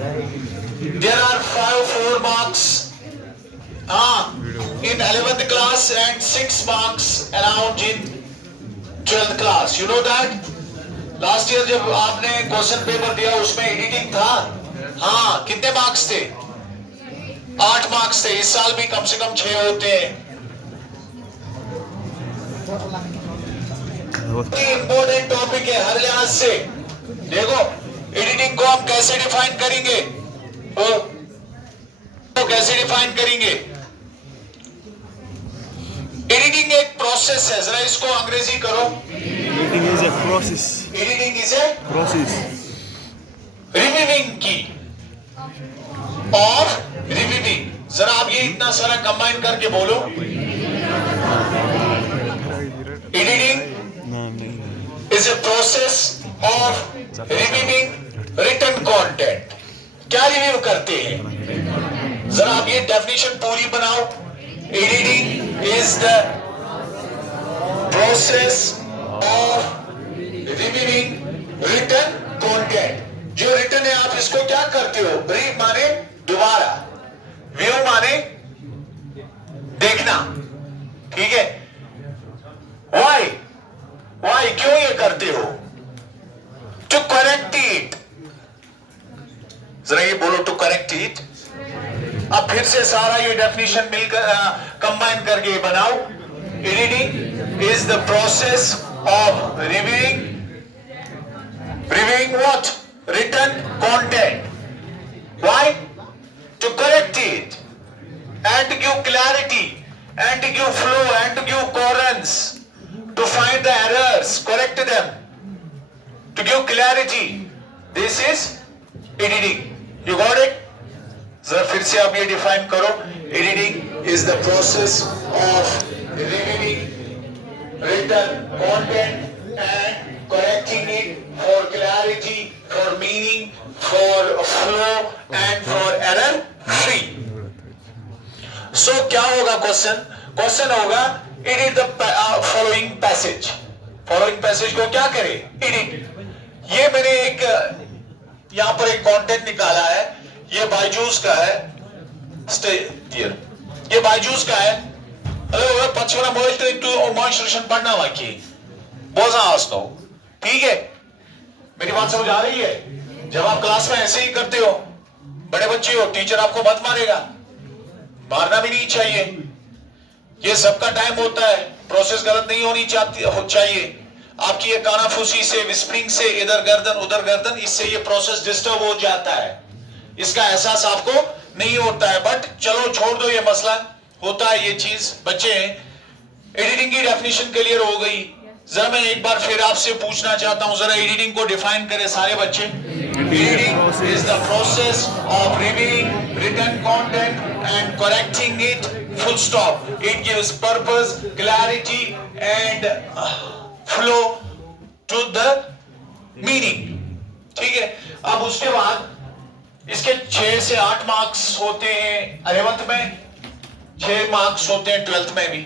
There are 4 marks in 11th class and 6 marks around in 12th class. You know that? Last year जब आपने question paper दिया उसमें editing था, हाँ, कितने मार्क्स थे? 8 मार्क्स थे. इस साल भी कम से कम 6 होते हैं. इंपॉर्टेंट टॉपिक है हर लिहाज से. देखो एडिटिंग को हम कैसे डिफाइन करेंगे, तो कैसे डिफाइन करेंगे? एडिटिंग एक प्रोसेस है. जरा इसको अंग्रेजी करो. Editing is a process. Editing is a process. Reviewing की और रिवीविंग. जरा आप ये इतना सारा कंबाइन करके बोलो. Editing is a process of reviewing written content. क्या रिव्यू करते हैं? जरा आप ये डेफिनेशन पूरी बनाओ. Editing is the process of reviewing written content. जो written है आप इसको क्या करते हो? री माने दोबारा, व्यू माने देखना. ठीक है? Why? Why? क्यों ये करते हो? To correct it. जरा ये बोलो, to correct it. अब फिर से सारा ये डेफिनेशन मिलकर कंबाइन करके बनाओ. Editing is the process of reviewing what? Written content. Why? To correct it and to give clarity and to give flow and to give coherence. To find the errors, correct them, to give clarity. This is editing. You got it? जरा फिर से आप ये define करो. Editing is the process of reviewing written content and correcting it for clarity, for meaning, for flow and for error free. So क्या होगा question? Question होगा edit the following passage. Following passage को क्या करे? Edit. ये मैंने एक यहाँ पर एक कंटेंट निकाला है. ये बायजूस का है. ये बायजूस का है. पचवना मोइल तो मॉइस्चराइजेशन पढ़ना वाकी बहुत आस्तो. ठीक है, मेरी बात समझ आ रही है? जब आप क्लास में ऐसे ही करते हो, बड़े बच्चे हो, टीचर आपको मत मारेगा, मारना भी नहीं चाहिए. ये सबका टाइम होता है. प्रोसेस गलत नहीं होनी चाहिए. आपकी ये कानाफूसी से, विस्परिंग से, इधर गर्दन उधर गर्दन, इससे ये प्रोसेस डिस्टर्ब हो जाता है. इसका एहसास आपको नहीं होता है. बट चलो छोड़ दो, ये मसला होता है, ये चीज. बच्चे एडिटिंग की डेफिनेशन क्लियर हो गई. जरा मैं एक बार फिर आपसे पूछना चाहता हूं, जरा एडिटिंग को डिफाइन करें सारे बच्चे. Editing is the process of reviewing written content and correcting it, full stop. It gives purpose, clarity and flow to the meaning. ठीक है? अब उसके बाद इसके 6 से 8 मार्क्स होते हैं 11th में, 6 मार्क्स होते हैं 12th में भी.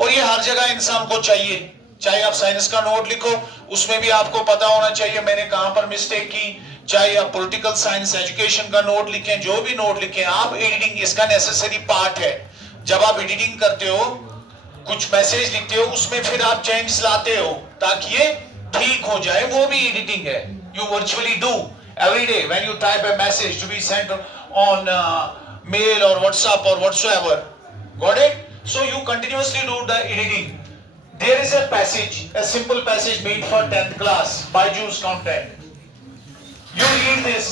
और ये हर जगह इंसान को चाहिए. चाहे आप साइंस का नोट लिखो, उसमें भी आपको पता होना चाहिए मैंने कहां पर मिस्टेक की. चाहे आप पॉलिटिकल साइंस एजुकेशन का नोट लिखें, जो भी नोट लिखें आप, एडिटिंग इसका नेसेसरी पार्ट है. जब आप एडिटिंग करते हो, कुछ मैसेज लिखते हो, उसमें फिर आप चेंज लाते हो ताकि ये ठीक हो जाए, वो भी एडिटिंग है. You virtually do every day when you type a message to be sent on mail और व्हाट्सएप और whatsoever. Got it? So you continuously do the editing. There is a passage, a simple passage made for 10th class by Jews content. You read this.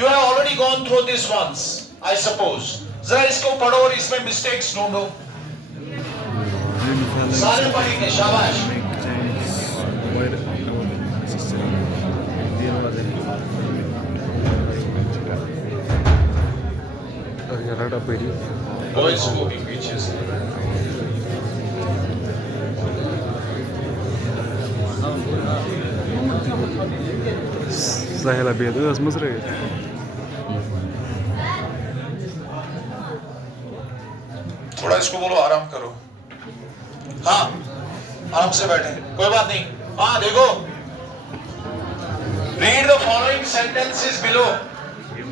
You have already gone through this once, I suppose. जरा इसको पढ़ो और इसमें mistakes ढूंढो. सारे पढ़ेंगे, शाबाश. Boys को भी पीछे से. Sahil abi de yazmaz rey. थोड़ा इसको बोलो आराम करो. हाँ, आराम से बैठे, कोई बात नहीं. हाँ देखो, read the following sentences below.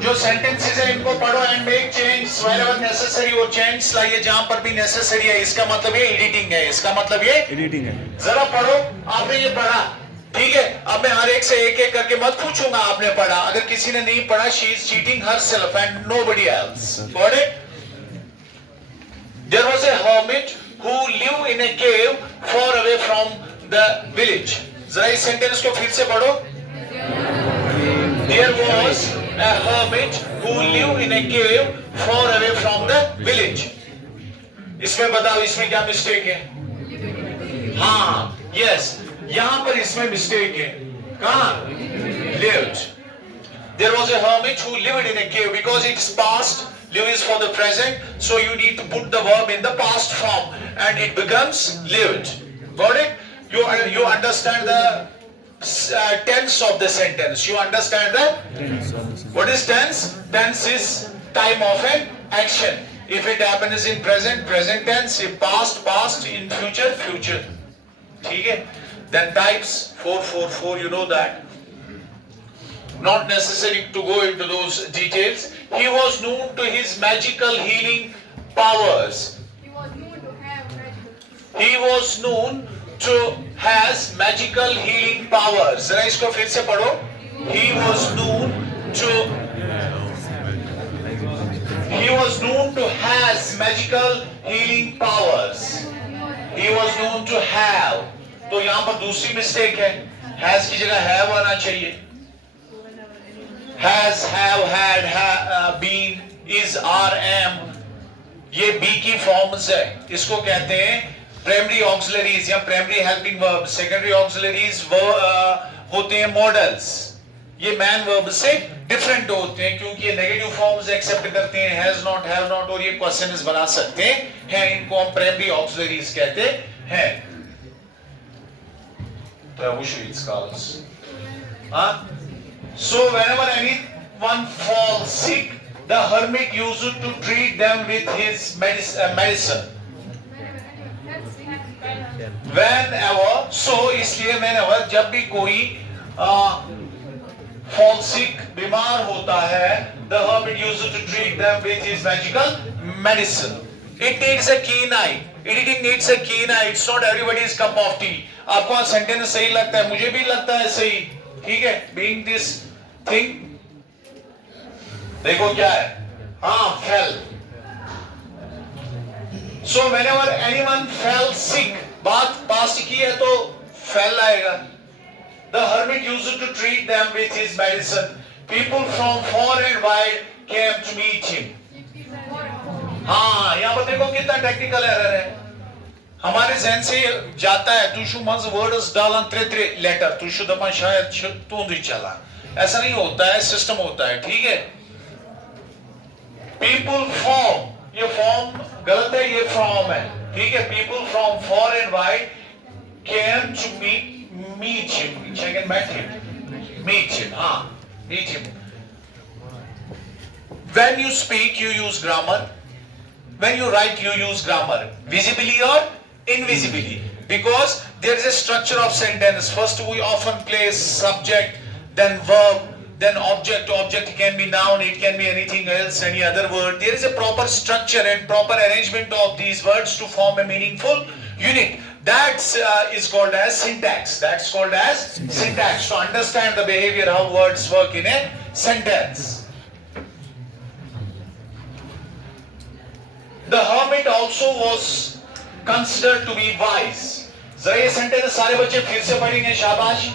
जो सेंटेंसेस है इनको पढ़ो and make change wherever necessary, और चेंज लाइए जहां पर भी नेसेसरी है। इसका मतलब ये एडिटिंग है, इसका मतलब ये एडिटिंग है। जरा पढ़ो, आपने ये पढ़ा, ठीक है। अब मैं हर एक से एक एक करके मत पूछूंगा आपने पढ़ा, अगर किसी ने नहीं पढ़ा, she is cheating herself and nobody else. Got it? There was a hermit who lived in a cave far away from the village. जरा इस सेंटेंस को फिर से पढ़ो। There was a hermit who lived in a cave far away from the village. इसमें बताओ इसमें क्या मिस्टेक है? हाँ, yes, यहाँ पर इसमें मिस्टेक है। कहाँ? Lived. There was a hermit who lived in a cave because it's past. Live is for the present, so you need to put the verb in the past form, and it becomes lived. Got it? You understand the tense of the sentence. You understand the what is tense? Tense is time of an action. If it happens in present, present tense. If past, past. In future, future. ठीक है? Then types 444. You know that. Not necessary to go into those details. He was known to his magical healing powers. He was known to have magical. He was known to has magical healing powers. जरा इसको फिर से पढ़ो. He was known to has magical healing powers. He was known to have. तो यहाँ पर दूसरी mistake है. Has की जगह have आना चाहिए. Has, have, had, been, is, are, am, ये be की फॉर्म्स है। इसको कहते हैं प्राइमरी ऑक्सिलरीज या primary helping verb. Secondary auxiliaries होते हैं मॉडल्स। ये मैन वर्ब से डिफरेंट होते हैं क्योंकि ये नेगेटिव फॉर्म्स एक्सेप्ट करते हैं, हैज नॉट, हैव नॉट, और ये क्वेश्चंस बना सकते हैं। इनको हम प्राइमरी ऑक्सिलरीज कहते हैं। तो वो शुरू स्कॉलर्स, हाँ। So whenever anyone falls sick, the hermit used to treat them with his medicine. Whenever, so इसलिए whenever जब भी कोई fall sick, बीमार होता है, the hermit used to treat them with his magical medicine. It needs a keen eye. Editing needs a keen eye. It's not everybody's cup of tea. आपको sentence सही लगता है, मुझे भी लगता है सही, ठीक है। Being this thing, देखो क्या है, हाँ, fell. So whenever anyone fell sick, बात पास्ट की है तो fell आएगा. The hermit used to treat them with his medicine. People from far and wide came to meet him. हाँ, यहाँ पर देखो कितना टेक्निकल एरर है। हमारे जहन से जाता है तू शु मंज वर्ड्स डालन त्रे लेटर तू शु दपा शायद तू ही चला, ऐसा नहीं होता है, सिस्टम होता है, ठीक है। पीपल फ्रॉम, ये फॉर्म गलत है, ये फ्रॉम है, ठीक है। People from far and wide came to meet him, check and meet him, हाँ, meet him. When you speak you use grammar, when you write you use grammar, visibly or invisibly, because there is a structure of sentence. First we often place subject, then verb, then object. Object can be noun, it can be anything else, any other word. There is a proper structure and proper arrangement of these words to form a meaningful unit. That is called as syntax. That's called as syntax. To understand the behavior, how words work in a sentence. The hermit also was considered to be wise. जरा ये sentence सारे बच्चे फिर से पढ़ेंगे, शाबाश।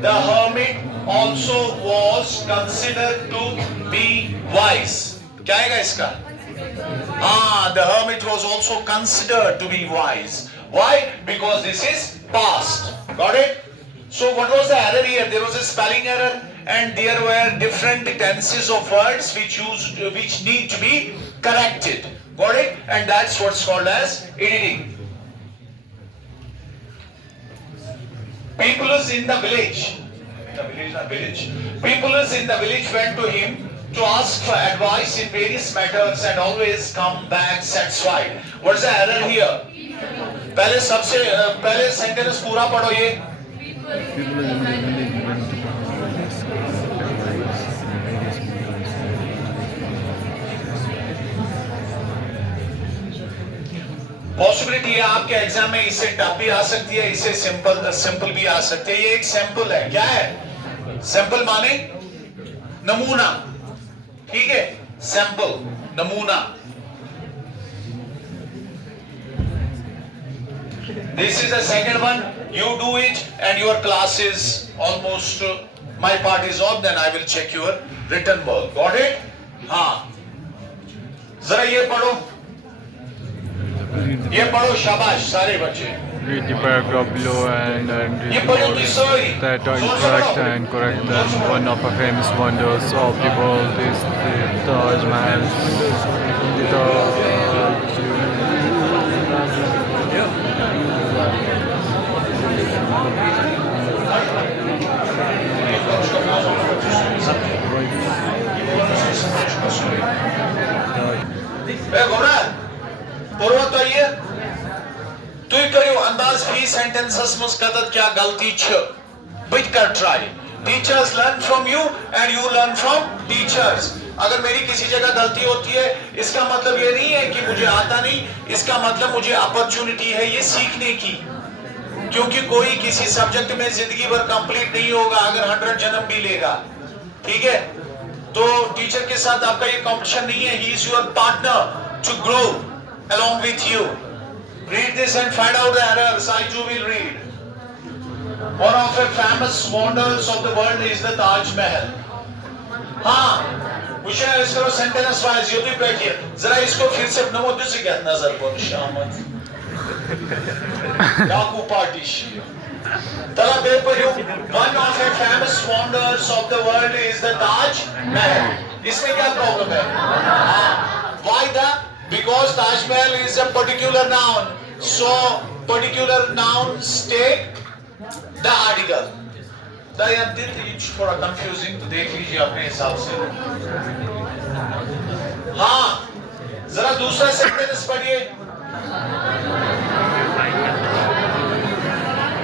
The hermit also was considered to be wise. क्या आएगा इसका? हाँ, the hermit was also considered to be wise. Why? Because this is past. Got it? So what was the error here? There was a spelling error, and there were different tenses of words which need to be corrected. Got it? And that's what's called as editing. People in the village. People in the village went to him to ask for advice in various matters and always come back satisfied. What's the error here? पहले sentence पूरा पढ़ो ये. ये आपके exam में इससे tough भी आ सकती है, इससे सिंपल भी आ सकती है। ये एक सैंपल है। क्या है सैंपल? माने नमूना, ठीक है, सैंपल नमूना। This is the second one. You do it and your class is almost, my part is off, then I will check your written work. Got it? हाँ, जरा ये पढ़ो, ये पढ़ो, शाबाश सारे बच्चे। Read the paragraph below and read ये the पढ़ो words sorry that are incorrect and correct them. One of the famous wonders of the world is the Taj Mahal. The Taj पूर्व ये तुई करियो अंदाज फी सेंटेंसेस मुझ कदर क्या गलती छ बच कर try. Teachers learn from you and you learn from teachers. अगर मेरी किसी जगह गलती होती है, इसका मतलब ये नहीं है कि मुझे आता नहीं, इसका मतलब मुझे अपॉर्चुनिटी है ये सीखने की। क्योंकि कोई किसी सब्जेक्ट में जिंदगी भर कंप्लीट नहीं होगा अगर 100 जन्म भी लेगा, ठीक है। तो टीचर के साथ आपका ये कंपटीशन नहीं है, he is your partner to grow along with you. Read this and find out the errors. I too will read. One of the famous wonders of the world is the Taj Mahal. हाँ, मुझे इसको sentence wise ये भी बैठिए, जरा इसको फिर से नमोद से क्या नजर पर शामत डाकू पार्टी तला paper you. One of the famous wonders of the world is the Taj Mahal. इसमें क्या प्रॉब्लम है? Why the? Because Taj Mahal is a particular noun, so particular nouns take the article. थोड़ा confusing तो देख लीजिए अपने हिसाब से। हाँ, जरा दूसरा सेंटेंस पढ़िए।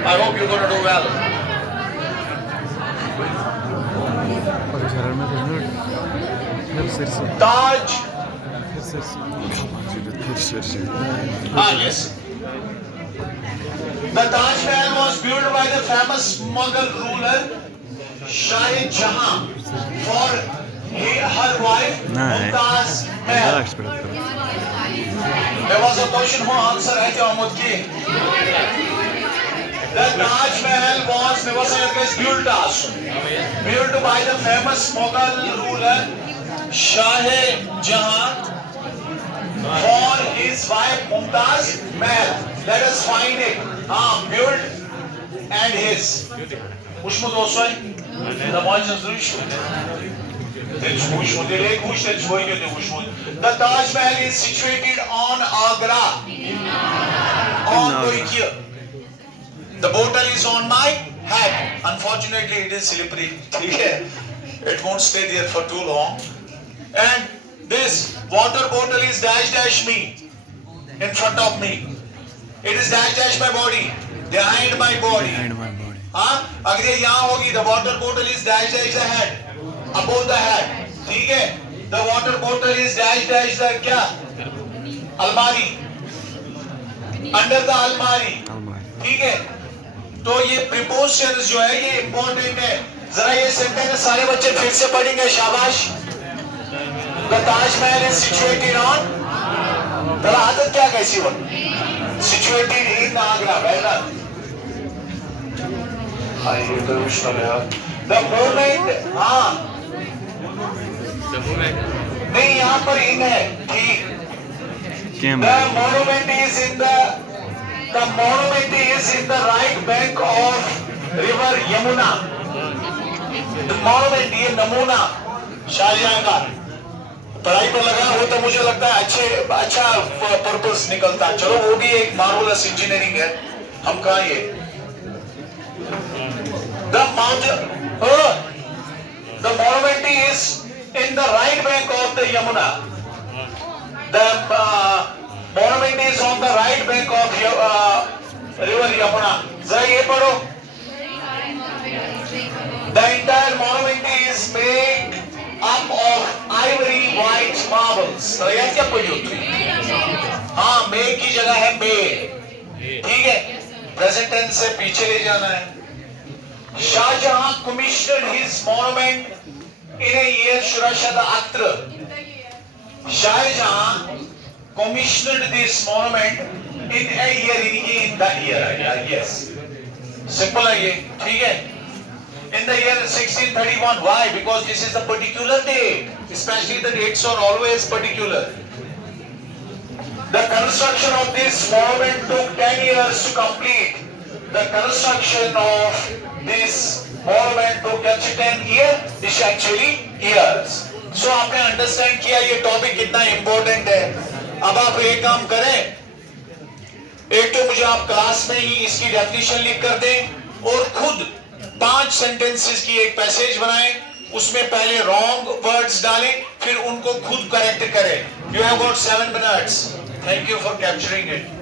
I hope you're gonna do well. Taj. Yes. The Taj Mahal was built by the famous Mughal ruler Shah Jahan for her wife Mumtaz Mahal. There was a question who answer hai kya Ahmad ki? The Taj Mahal was built by the famous Mughal ruler Shah Jahan for his wife Mumtaz Mahal. Let us find it. Built and his. Uş mu dostay? Da maaşınız uş mu? Uş mu? Direkt uş da çoğu götü uş mu? The Taj Mahal is situated on Agra. On Goikia. The bottle is on my head. Unfortunately, it is slippery. It won't stay there for too long. And this water bottle is dash me in front of me. It is dash my body, behind my body. हाँ, अगर ये यहाँ होगी, the water bottle is dash the head, above the head, ठीक है? The water bottle is dash the क्या? अलमारी, under the अलमारी, ठीक है? तो ये prepositions जो है ये important है। जरा ये sentence सारे बच्चे फिर से पढ़ेंगे, शाबाश। The Taj Mahal is situated on. तला आदत क्या कैसी हो? Situated in Agra, बेटा। The moment, हाँ। नहीं यहाँ पर in है, ठीक। The monument is in the right bank of river Yamuna. The monument ये नमूना शाहजहां का पढ़ाई पर लगा हो तो मुझे लगता है अच्छा पर्पस निकलता। चलो वो भी एक मार्वलस इंजीनियरिंग है। हम कहाँ ये the monument is in the right bank of the Yamuna. The monument is on the right bank of river Yamuna. जरा ये पढ़ो। The entire monument is made up of ivory white marbles. तो यार क्या पढ़ी होती है? हाँ, make की जगह है made. ठीक है, प्रेजेंट टेंस से पीछे ले जाना है। Shahjahan commissioned his monument in a year Shurashad Atra. In the year. Shahjahan commissioned this monument in a year, in the year, yes, simple है ये, ठीक है। In the year 1631. Why? Because this is a particular date. Especially the dates are always particular. The construction of this monument took 10 years to complete. The construction of this monument took 10 years. This actually years. So आपने understand किया ये topic कितना important है। अब आप एक काम करें, एक तो मुझे आप क्लास में ही इसकी डेफिनेशन लिख कर दें और खुद 5 सेंटेंसेस की एक पैसेज बनाएं, उसमें पहले रॉन्ग वर्ड्स डालें, फिर उनको खुद करेक्ट करें। You have got 7 minutes. Thank you for capturing it.